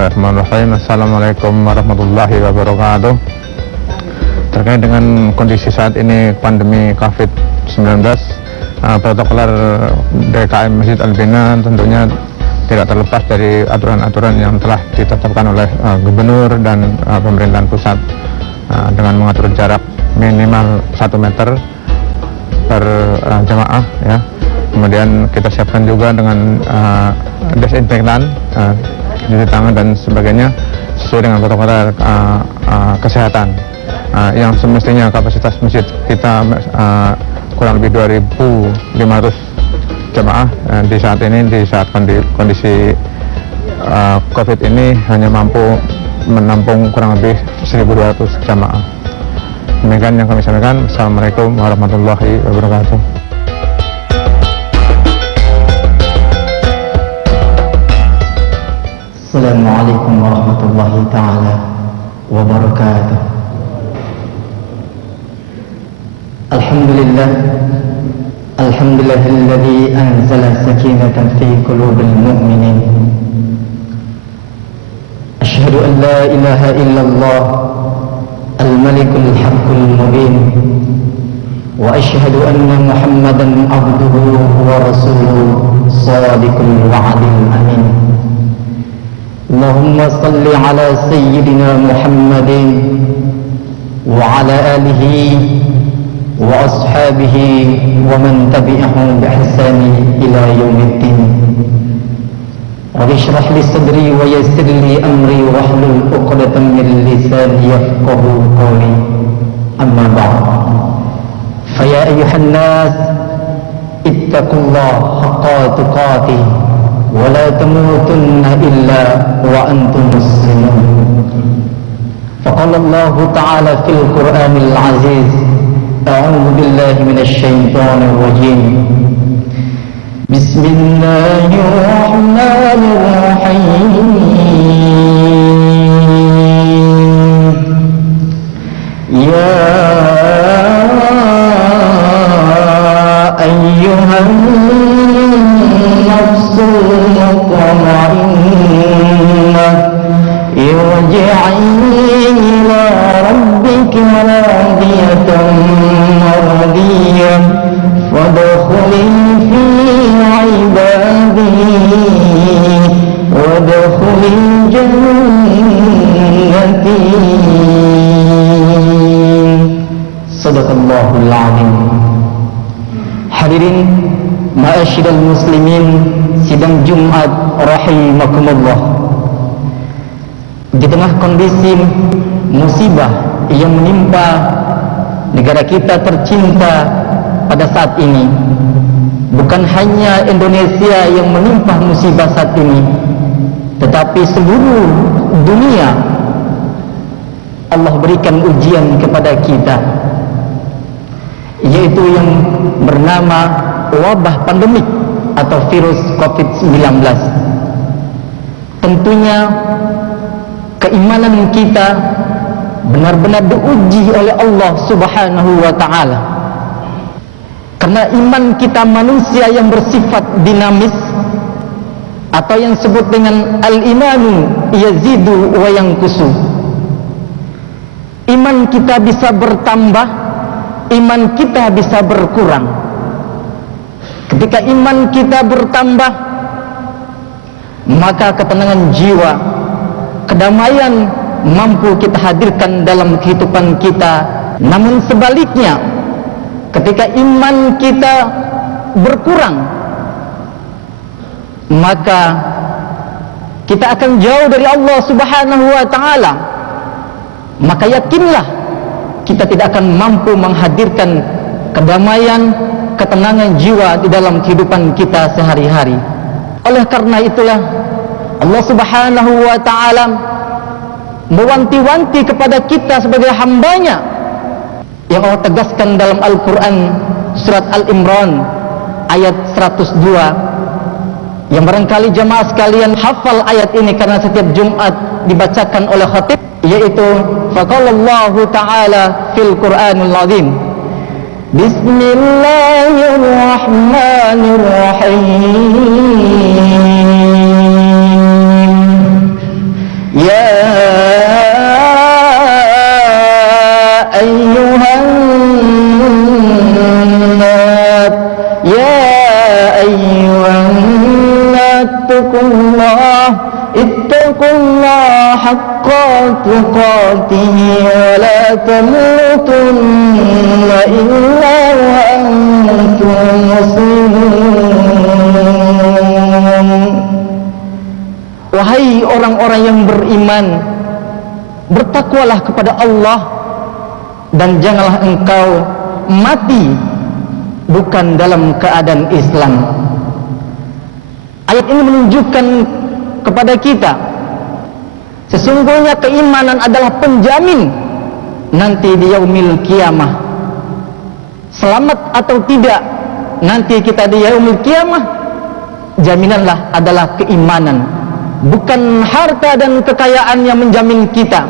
Bismillahirrahmanirrahim. Assalamualaikum warahmatullahi wabarakatuh. Terkait dengan kondisi saat ini pandemi COVID-19, protokoler DKM Masjid Al-Bina tentunya tidak terlepas dari aturan-aturan yang telah ditetapkan oleh Gubernur dan pemerintahan pusat dengan mengatur jarak minimal 1 meter per jamaah, ya. Kemudian kita siapkan juga dengan desinfektan, cuci tangan dan sebagainya sesuai dengan protokol kesehatan. Yang semestinya kapasitas masjid kita kurang lebih 2.500 jamaah, di saat ini, di saat kondisi COVID ini hanya mampu menampung kurang lebih 1.200 jamaah. Demikian yang kami sampaikan. Assalamualaikum warahmatullahi wabarakatuh. Assalamualaikum warahmatullahi ta'ala wabarakatuh. Alhamdulillah, alhamdulillahilladzi anzala sakinatan fi qulubil mu'minin. Asyhadu an la ilaha illallah al-malikul haqqul mubin, wa asyhadu anna muhammadan abduhu wa rasuluhu shadiqul wa'dil amin. Allahumma salli ala sayyidina Muhammadin wa ala alihi wa ashabihi wa man tabi'ahum bi ihsani ila yaumiddin. Rabbi shrah li sadri wa yassir li amri wa hlul 'uqdatam min lisani yafqahu qawli. Amma ba'd. Fa ya ayyuhan nas ittaqullaha haqqa tuqatih wa la tamutunna illa wa antum muslimun. Faqala Allah ta'ala fil Qur'anil Aziz, a'udzu billahi minasy syaithanir rajim. Bismillahirrahmanirrahim. Ya ayyuhan irji'i ila rabbika radiyatan mardiyah fadkhuli fi ibadi wadkhuli jannati. Sadaqallahul azim. Hadirin ma'asyiral muslimin, sidang Jumat rahimakumullah. Di tengah kondisi musibah yang menimpa negara kita tercinta pada saat ini, bukan hanya Indonesia yang menimpa musibah saat ini, tetapi seluruh dunia Allah berikan ujian kepada kita, yaitu yang bernama wabah pandemik atau virus COVID-19. Tentunya keimanan kita benar-benar diuji oleh Allah Subhanahu wa ta'ala. Karena iman kita manusia yang bersifat dinamis, atau yang disebut dengan al-imanu yazidu wa yanqusu. Iman kita bisa bertambah, iman kita bisa berkurang. Ketika iman kita bertambah, maka ketenangan jiwa, kedamaian mampu kita hadirkan dalam kehidupan kita. Namun sebaliknya, ketika iman kita berkurang, maka kita akan jauh dari Allah Subhanahu wa ta'ala. Maka yakinlah kita tidak akan mampu menghadirkan kedamaian, ketenangan jiwa di dalam kehidupan kita sehari-hari. Oleh karena itulah Allah Subhanahu wa ta'ala mewanti-wanti kepada kita sebagai hambanya, yang Allah tegaskan dalam Al-Quran surat Al-Imran ayat 102, yang barangkali jamaah sekalian hafal ayat ini karena setiap Jumat dibacakan oleh khatib, yaitu faqalallahu ta'ala fil Qur'anil Azim, Bismillahirrahmanirrahim. Ya ayyuhan nas, ya ayyuhan nas, ittaqullah haqqa tuqatih wa la tamutunna illa wa antum muslimun. Wahai orang-orang yang beriman, bertakwalah kepada Allah dan janganlah engkau mati bukan dalam keadaan Islam. Ayat ini menunjukkan kepada kita sesungguhnya keimanan adalah penjamin nanti di yaumil kiamah. Selamat atau tidak nanti kita di yaumil kiamah, jaminanlah adalah keimanan, bukan harta dan kekayaan yang menjamin kita,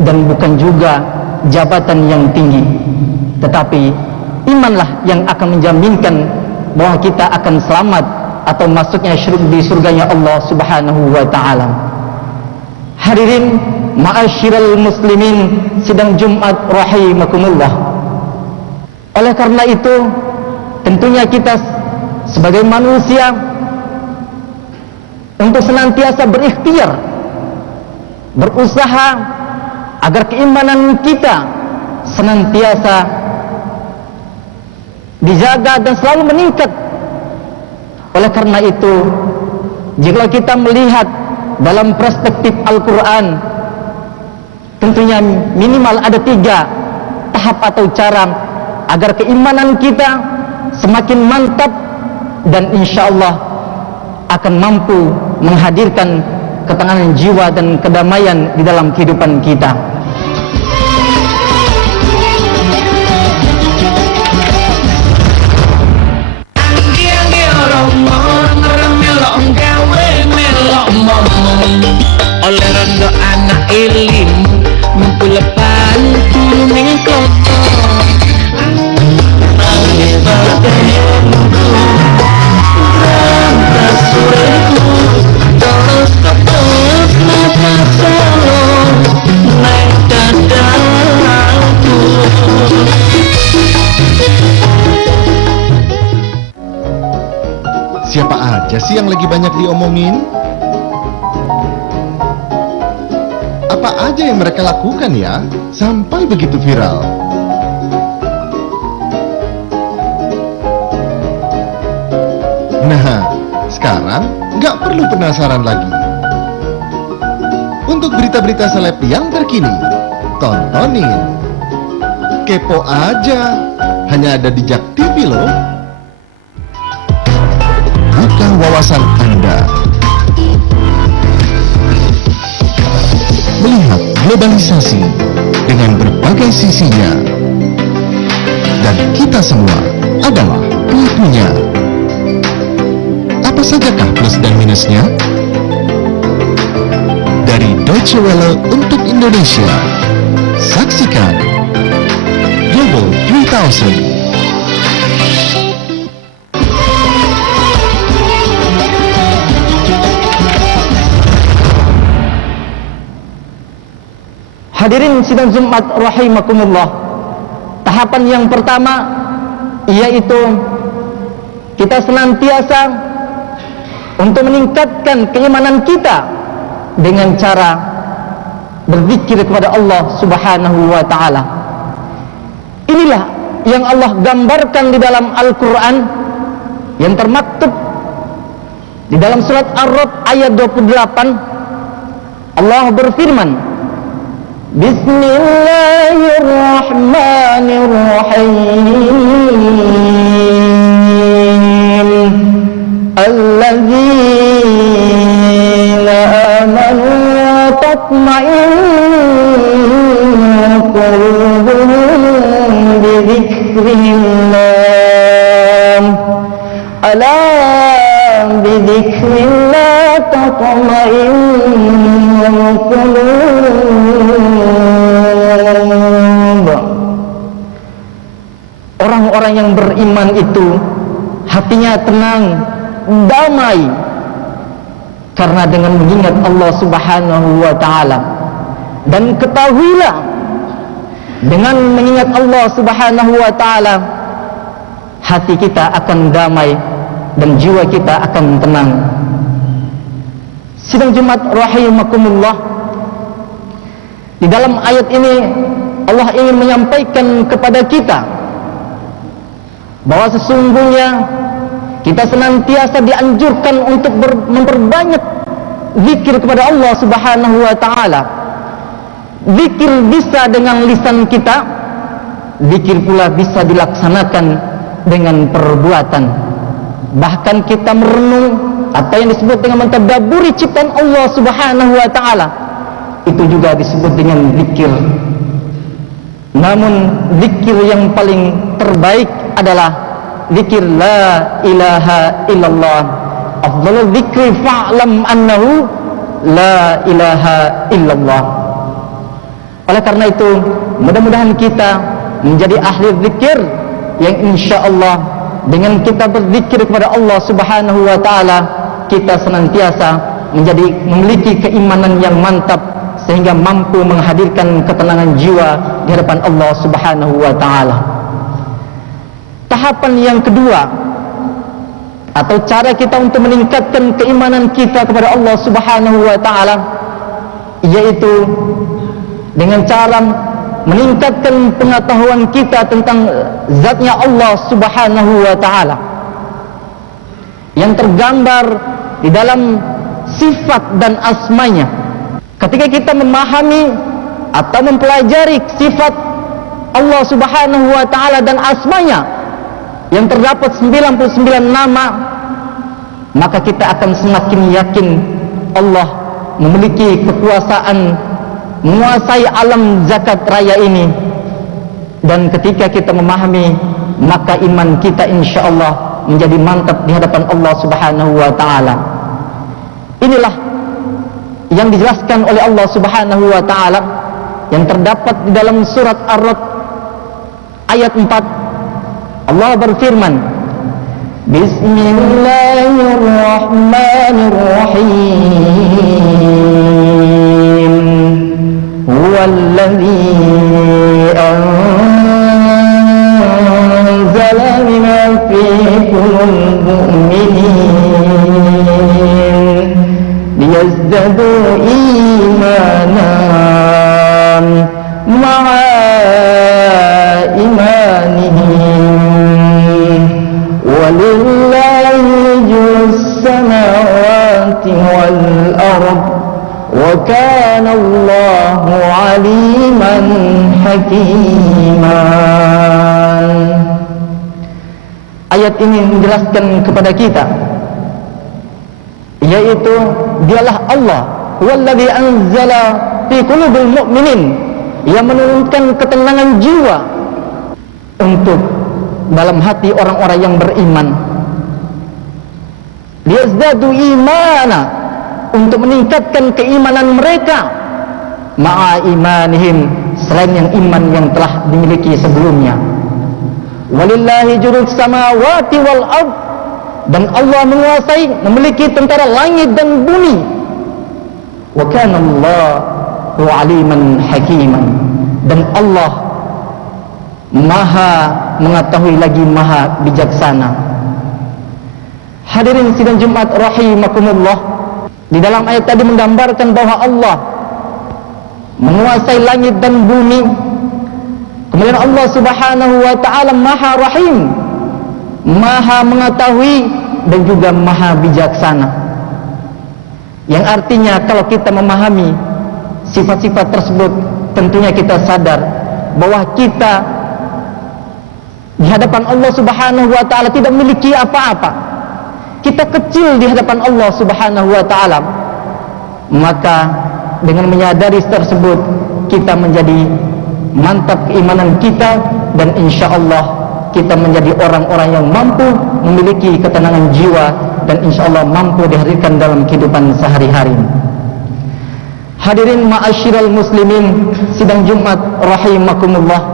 dan bukan juga jabatan yang tinggi, tetapi imanlah yang akan menjaminkan bahwa kita akan selamat atau masuknya di surganya Allah Subhanahu wa ta'ala. Hadirin ma'asyiral muslimin, sidang Jumat rahimakumullah. Oleh karena itu, tentunya kita sebagai manusia untuk senantiasa berikhtiar, berusaha agar keimanan kita senantiasa dijaga dan selalu meningkat. Oleh karena itu, jika kita melihat dalam perspektif Al-Quran, tentunya minimal ada 3 tahap atau cara agar keimanan kita semakin mantap dan insya Allah akan mampu menghadirkan ketenangan jiwa dan kedamaian di dalam kehidupan kita. Oleh rondo anak ilim mempulepan kuning kloto nangis badan rantas sureku terus terus nafas solo naik dadaku. Siapa aja sih yang lagi banyak diomongin? Apa aja yang mereka lakukan ya, sampai begitu viral? Nah, sekarang nggak perlu penasaran lagi. Untuk berita-berita seleb yang terkini, tontonin. Kepo aja, hanya ada di Jak TV loh. Buka wawasan Anda. Melihat globalisasi dengan berbagai sisinya, dan kita semua adalah pelakunya. Apa sajakah plus dan minusnya? Dari Deutsche Welle untuk Indonesia, saksikan Global 3000. Hadirin sidang Jumat rahimakumullah. Tahapan yang pertama yaitu kita senantiasa untuk meningkatkan keimanan kita dengan cara berzikir kepada Allah Subhanahu wa ta'ala. Inilah yang Allah gambarkan di dalam Al-Quran yang termaktub di dalam surat Ar-Ra'd ayat 28. Allah berfirman, Bismillahirrahmanirrahim. Alladzina amanu wa tatma'innu qulubuhum bi dzikrillah. Ala bi dzikrillah tatma'innul qulub. Orang-orang yang beriman itu hatinya tenang, damai, Karena dengan mengingat Allah Subhanahu wa taala, dan ketahuilah dengan mengingat Allah Subhanahu wa taala, hati kita akan damai dan jiwa kita akan tenang. Sidang Jumat rahimakumullah, di dalam ayat ini Allah ingin menyampaikan kepada kita bahwa sesungguhnya kita senantiasa dianjurkan untuk memperbanyak zikir kepada Allah Subhanahu wa taala. Zikir bisa dengan lisan kita, zikir pula bisa dilaksanakan dengan perbuatan. Bahkan kita merenung atau yang disebut dengan mentadabburi ciptaan Allah Subhanahu wa taala, itu juga disebut dengan zikir. Namun zikir yang paling terbaik adalah zikir la ilaha illallah. Afdhalul dzikri fa'lam annahu la ilaha illallah. Oleh karena itu, mudah-mudahan kita menjadi ahli zikir yang insyaallah dengan kita berzikir kepada Allah Subhanahu wa taala, kita senantiasa memiliki keimanan yang mantap sehingga mampu menghadirkan ketenangan jiwa di hadapan Allah Subhanahu wa taala. Tahapan yang kedua atau cara kita untuk meningkatkan keimanan kita kepada Allah Subhanahu wa taala, yaitu dengan cara meningkatkan pengetahuan kita tentang zatnya Allah Subhanahu wa taala yang tergambar di dalam sifat dan asmanya. Ketika kita memahami atau mempelajari sifat Allah Subhanahu wa taala dan asmanya yang terdapat 99 nama, maka kita akan semakin yakin Allah memiliki kekuasaan menguasai alam zakat raya ini. Dan ketika kita memahami, maka iman kita insyaallah menjadi mantap di hadapan Allah Subhanahu wa taala. Inilah yang dijelaskan oleh Allah Subhanahu wa taala yang terdapat di dalam surat Ar-Ra'd ayat 4. Allah berfirman, Bismillahirrahmanirrahim. Huwallazi anzala minas fi qulubil mu'minin liyazdadu imanan ma'a imanihim walillahi jurus samawati wal ard wa kana Allahu aliman hakiman. Ayat ini menjelaskan kepada kita, yaitu dialah Allah wallazi anzala fi qulubil mu'minin, yang menurunkan ketenangan jiwa untuk dalam hati orang-orang yang beriman. Liyazdadu imana, untuk meningkatkan keimanan mereka, ma'a imanihim, selain yang iman yang telah dimiliki sebelumnya. Walillahi jurus samawati wal ard, dan Allah menguasai, memiliki tentara langit dan bumi. Wa kana Allahu aliman hakiman, dan Allah maha mengetahui lagi maha bijaksana. Hadirin sidang Jumat rahimakumullah, di dalam ayat tadi menggambarkan bahwa Allah menguasai langit dan bumi. Kemudian Allah Subhanahu wa taala maha rahim, maha mengetahui, dan juga maha bijaksana. Yang artinya kalau kita memahami sifat-sifat tersebut, tentunya kita sadar bahwa kita di hadapan Allah Subhanahu wa taala tidak memiliki apa-apa. Kita kecil di hadapan Allah Subhanahu wa taala. Maka dengan menyadari tersebut, kita menjadi mantap keimanan kita, dan insyaallah kita menjadi orang-orang yang mampu memiliki ketenangan jiwa, dan insyaallah mampu dihadirkan dalam kehidupan sehari-hari. Hadirin ma'asyiral muslimin sidang Jumat rahimakumullah,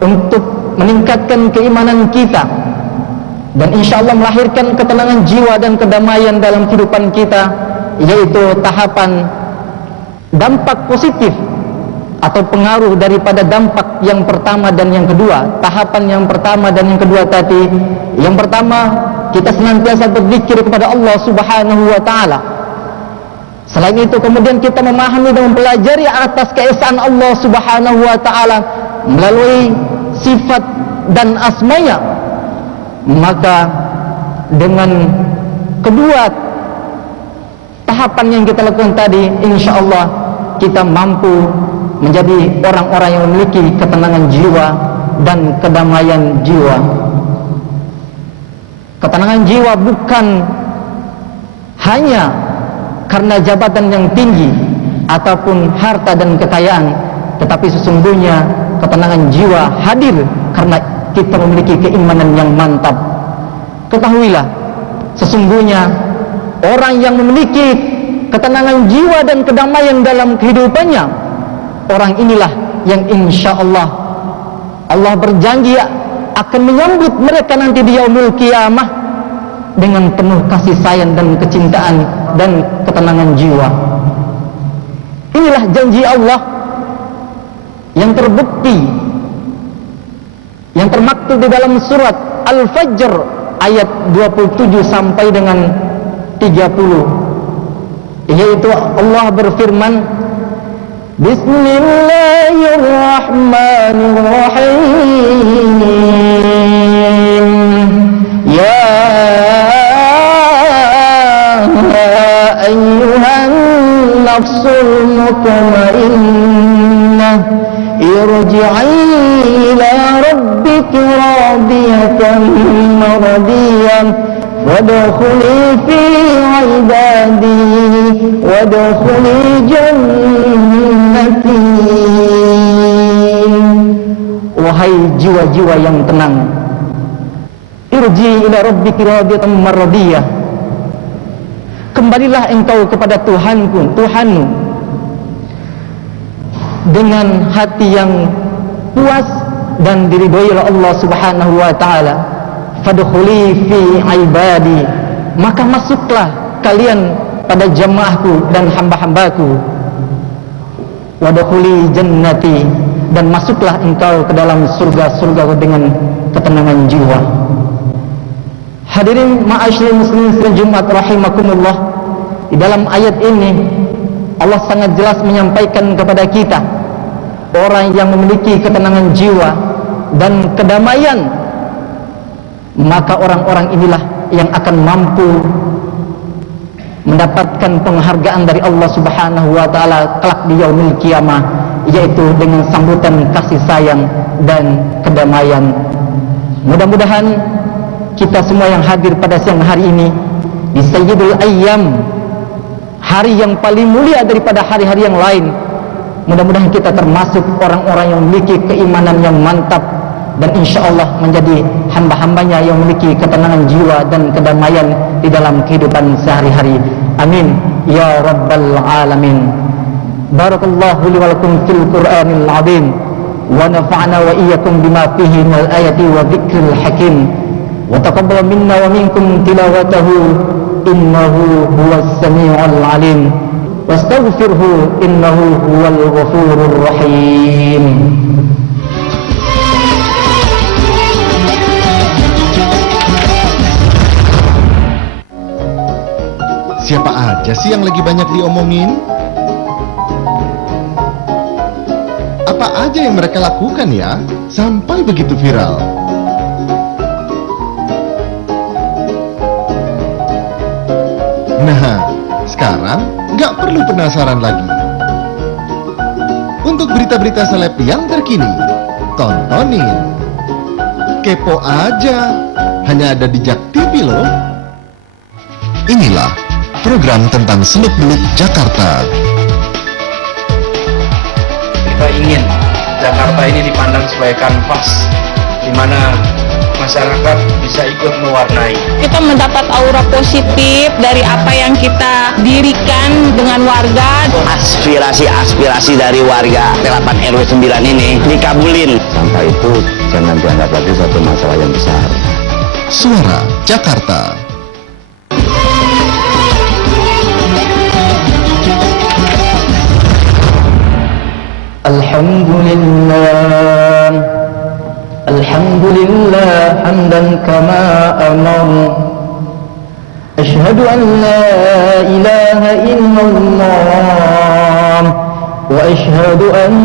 untuk meningkatkan keimanan kita dan insyaallah melahirkan ketenangan jiwa dan kedamaian dalam kehidupan kita, yaitu tahapan dampak positif atau pengaruh daripada dampak yang pertama dan yang kedua. Tahapan yang pertama dan yang kedua tadi, yang pertama kita senantiasa berzikir kepada Allah Subhanahu wa taala. Selain itu kemudian kita memahami dan mempelajari atas keesaan Allah Subhanahu wa taala melalui sifat dan asmanya. Maka dengan kedua tahapan yang kita lakukan tadi, insya Allah kita mampu menjadi orang-orang yang memiliki ketenangan jiwa dan kedamaian jiwa. Ketenangan jiwa bukan hanya karena jabatan yang tinggi ataupun harta dan kekayaan, tetapi sesungguhnya ketenangan jiwa hadir karena kita memiliki keimanan yang mantap. Ketahuilah, sesungguhnya orang yang memiliki ketenangan jiwa dan kedamaian dalam kehidupannya, orang inilah yang insya Allah berjanji akan menyambut mereka nanti di yaumul qiyamah dengan penuh kasih sayang dan kecintaan dan ketenangan jiwa. Inilah janji Allah yang terbukti, yang termaktub di dalam surat Al-Fajr ayat 27 sampai dengan 30, yaitu Allah berfirman, Bismillahirrahmanirrahim. Ya ayyuhan nafsul mutmainnah, irji'i ila rabbiki radiyatan maradiyah, wadkhuli fi ibadi wadkhuli jannati. Wahai jiwa-jiwa yang tenang, irji ila rabbiki radiyatan maradiyah, kembalilah engkau kepada Tuhanmu dengan hati yang puas dan diridhoi oleh Allah Subhanahu wa taala. Fadkhuli fi ibadi, maka masuklah kalian pada jamaahku dan hamba-hambaku. Wadkhuli jannati, dan masuklah engkau ke dalam surga-surga dengan ketenangan jiwa. Hadirin ma'asyiral muslimin sidang Jumat rahimakumullah, di dalam ayat ini Allah sangat jelas menyampaikan kepada kita, orang yang memiliki ketenangan jiwa dan kedamaian, maka orang-orang inilah yang akan mampu mendapatkan penghargaan dari Allah Subhanahu wa taala kelak di yaumil qiyamah, yaitu dengan sambutan kasih sayang dan kedamaian. Mudah-mudahan kita semua yang hadir pada siang hari ini di Sayyidul Ayyam, hari yang paling mulia daripada hari-hari yang lain, mudah-mudahan kita termasuk orang-orang yang memiliki keimanan yang mantap dan insya Allah menjadi hamba-hambanya yang memiliki ketenangan jiwa dan kedamaian di dalam kehidupan sehari-hari. Amin ya rabbal alamin. Barakallahu li wa lakum fil Qur'anil azim, wa nafa'na wa iyyakum bima fihi minal ayati wa dzikril hakim, wa taqabbal minna wa minkum tilawatahu innahu huwas samiul alim, wastaghfirhu innahu huwal ghafurur rahim. Siapa aja sih yang lagi banyak diomongin? Apa aja yang mereka lakukan ya sampai begitu viral? Nah, sekarang nggak perlu penasaran lagi. Untuk berita-berita seleb yang terkini, tontonin. Kepo aja, hanya ada di Jak TV loh. Inilah program tentang seluk-beluk Jakarta. Kita ingin Jakarta ini dipandang sebagai kanvas di mana masyarakat bisa ikut mewarnai. Kita mendapat aura positif dari apa yang kita dirikan dengan warga. Aspirasi dari warga T8 RW 9 ini dikabulin. Sampah itu jangan dianggap lagi satu masalah yang besar. Suara Jakarta. الحمد لله حمدا كما أمر أشهد أن لا إله إلا الله وأشهد أن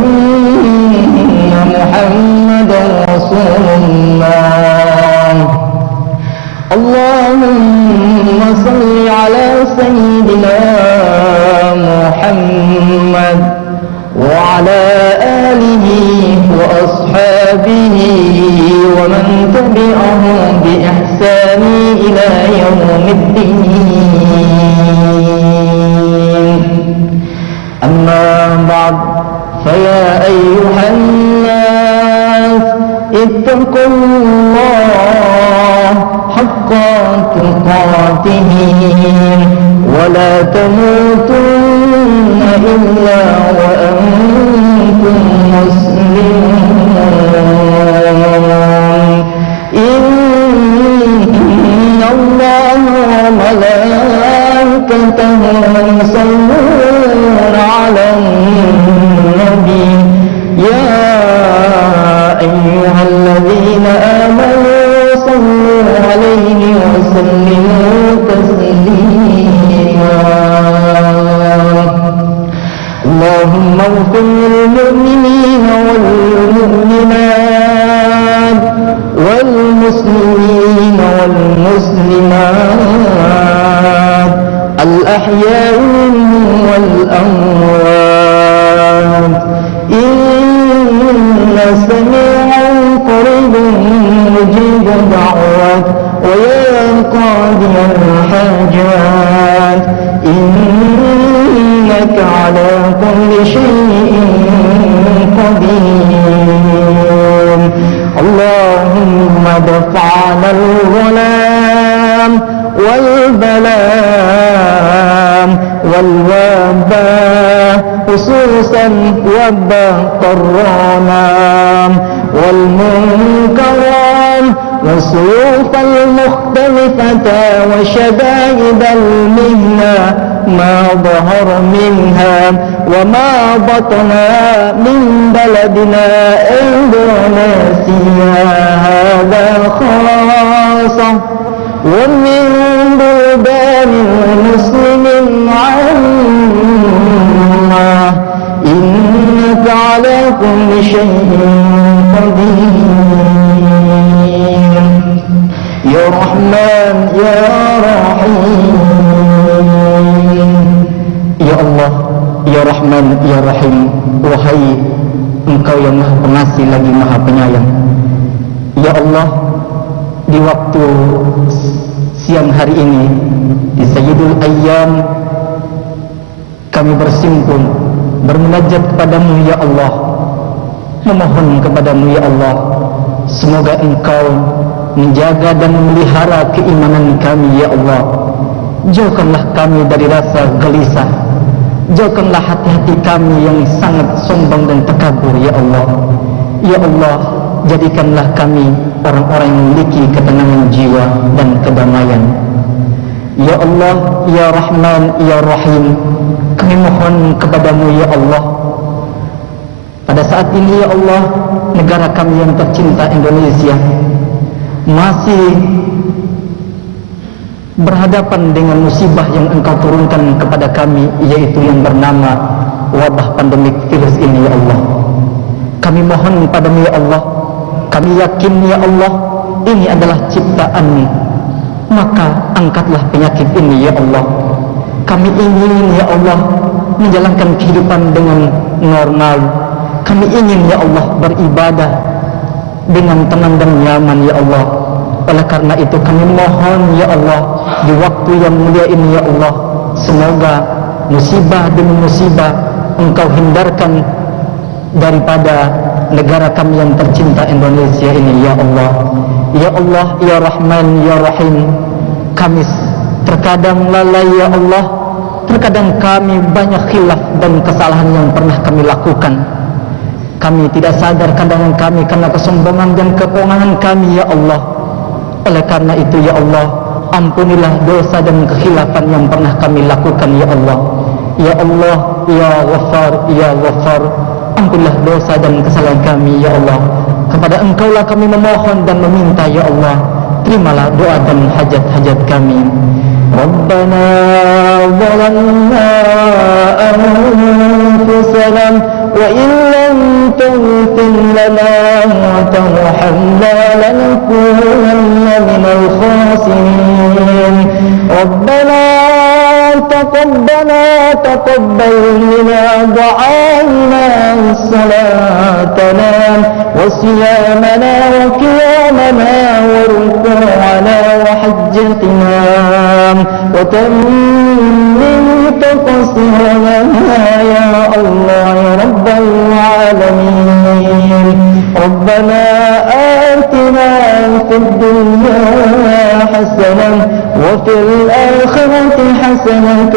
محمدا رسول الله اللهم صل على سيدنا محمد وعلى آله وأصحابه ومن تبعهم بإحسان إلى يوم الدين أما بعد فيا أيها الناس اتقوا الله حق تقاته ولا تموتن إلا وأنتم مسلمون إن الله وملائكته يصلون على النبي يا أيها الذين آمنوا صلوا عليه وسلموا تسليما اللهم اغفر للمؤمنين والمؤمنات والمسلمين والمسلمات الأحياء والأموات إن سميعا قريب مجيب الدعوات ويا قاضي الحاجات إنك على كل شيء قدير اللهم دفع عنا الظلام والبلاء والوباء خصوصا وباء كورونا والمنكرات والسيوف المختلفة وشدائد المهنة ما ظهر منها وما بطن من بلدنا إندونيسيا هذا خاصة ومن بلدان المسلمين عامة إنك على كل شيء قدير يا رحمن يا رحيم Ya Allah, Ya Rahman, Ya Rahim. Wahai Engkau yang Maha Pengasih lagi Maha Penyayang. Ya Allah, di waktu siang hari ini di Sayyidul Ayyam kami bersimpul bermunajat kepadamu ya Allah, memohon kepadamu ya Allah, semoga Engkau menjaga dan memelihara keimanan kami ya Allah. Jauhkanlah kami dari rasa gelisah, jauhkanlah hati-hati kami yang sangat sombong dan takabur ya Allah. Ya Allah, jadikanlah kami orang-orang yang memiliki ketenangan jiwa dan kedamaian. Ya Allah, Ya Rahman, Ya Rahim, kami mohon kepadamu ya Allah, pada saat ini ya Allah, negara kami yang tercinta Indonesia masih berhadapan dengan musibah yang Engkau turunkan kepada kami, yaitu yang bernama wabah pandemik virus ini ya Allah. Kami mohon padamu ya Allah, kami yakin ya Allah ini adalah ciptaan-Mu, maka angkatlah penyakit ini ya Allah. Kami ingin ya Allah menjalankan kehidupan dengan normal. Kami ingin ya Allah beribadah dengan tenang dan nyaman ya Allah. Oleh karena itu kami mohon ya Allah, di waktu yang mulia ini ya Allah, semoga musibah demi musibah Engkau hindarkan daripada negara kami yang tercinta Indonesia ini ya Allah. Ya Allah, Ya Rahman, Ya Rahim, kami terkadang lalai ya Allah, terkadang kami banyak khilaf dan kesalahan yang pernah kami lakukan. Kami tidak sadar kadang kami karena kesombongan dan kepongahan kami ya Allah. Oleh karena itu ya Allah, ampunilah dosa dan kekhilafan yang pernah kami lakukan ya Allah. Ya Allah, Ya Ghaffar, Ya Ghaffar, ampunilah dosa dan kesalahan kami ya Allah. Kepada Engkaulah kami memohon dan meminta ya Allah. Terimalah doa dan hajat-hajat kami. Rabbana zalamna anfusana wa in lam taghfir lana wa tarhamna lanakunanna minal khasirin. Rabbana تقبل منا دعاءنا صلاتنا وصيامنا وقيامنا وركوعنا وحجتنا وتمم تقصيرنا يا الله يا رب العالمين. ربنا آتنا في الدنيا حسنة وفي الآخرة حسنة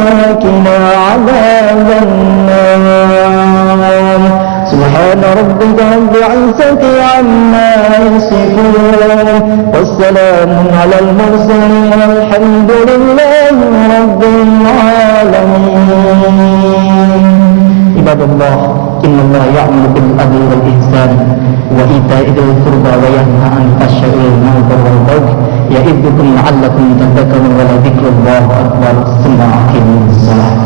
وقنا عذاب النار. سبحان ربك رب العزة عما يصفون والسلام على المرسلين والحمد لله رب العالمين. عباد الله إن الله يأمر بالعدل والإحسان وإيتاء ذي القربى وينهى عن الفحشاء والمنكر والبغي يعظكم لعلكم تذكرون ولذكر الله أكبر ثم أقيموا الصلاة.